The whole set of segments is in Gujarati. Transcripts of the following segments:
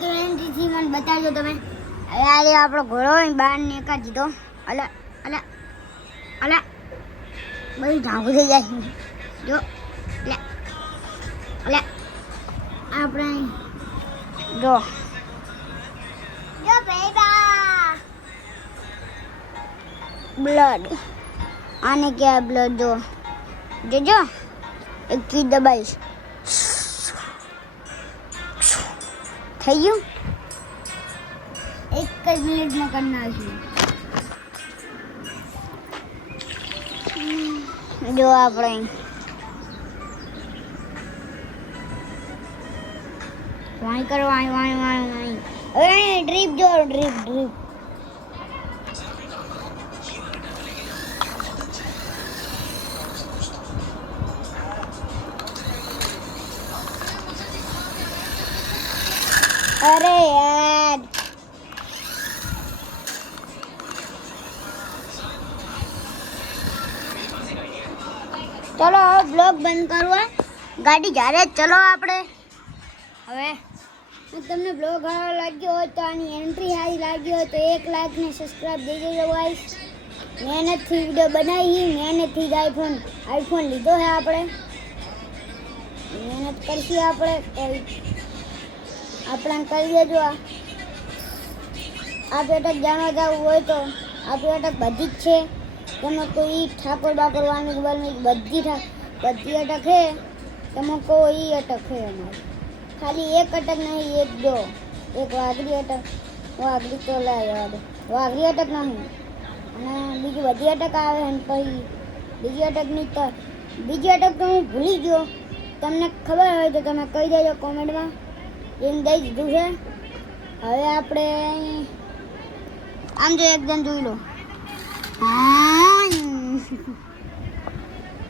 તો એન્ટ્રીથી મને બતાવજો તમે. અરે આપણો ઘોડો બહાર નીકળી દીધો. અલા અલા અલા બધું ઢાંકું થઈ જાય જો. અલા અલા આપણે જો જો બેબા બ્લડ આને क्या બ્લડ જો જોજો એક કી દબાઈશ થઈ ગયું. એક જ મિનિટમાં કરી નાખ્યું. જો આપણે વાય કરો વાય વાય વાય વાય. હવે ડ્રીપ જો ડ્રીપ ડ્રીપ अरे यार चलो ब्लॉग बंद करो. गाड़ी जा रहे चलो આપણે હવે તમને બ્લોગ સારો લાગ્યો હોય તો આની એન્ટ્રી સારી લાગી હોય તો 1 લાખ ને સબસ્ક્રાઇબ દઈ દેજો ગાઈસ. મહેનતથી વિડિયો બનાવી મહેનતથી જ આઈફોન લીધો છે આપણે. મહેનત કરશી આપણે આપણા કરી દેજો. આ પેટક જાણવા જવું હોય તો આ પેટક બધી જ છે. તમે કોઈ ઠાકોર બાકોર વાલ્મીકી બધી અટક છે. તમે કોઈ અટક છે અમારી ખાલી એક અટક નહીં એક દો એક વાઘરી અટક. વાઘરી તો લાવ્યા દે વાઘરી અટક નહીં અને બીજી બધી અટક આવે અને પછી બીજી અટક નહીં તો બીજી અટક તો હું ભૂલી ગયો. તમને ખબર હોય તો તમે કહી દેજો કોમેન્ટમાં. એમ દઈ દીધું છે. હવે આપણે આમ જો એકદમ જોઈ લો.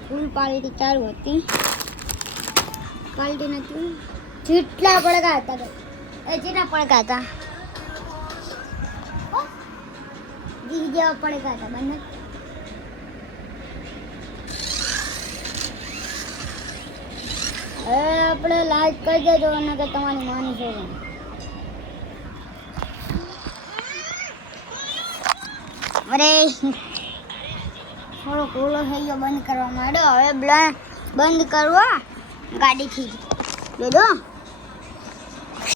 ફૂલ ક્વોલિટી ચાલુ હતી. ક્વોલિટી નથી જેટલા પડકા હતા એ જેટલા પડકા હતા જી જેવા પડકા હતા બંને. હવે આપણે લાઈક કરી દેજો અને કે તમારી માની છે. અરે થોડો કોલો થઈ ગયો બંધ કરવા માંડ્યો. હવે બંધ કરવા ગાડીથી જોજો.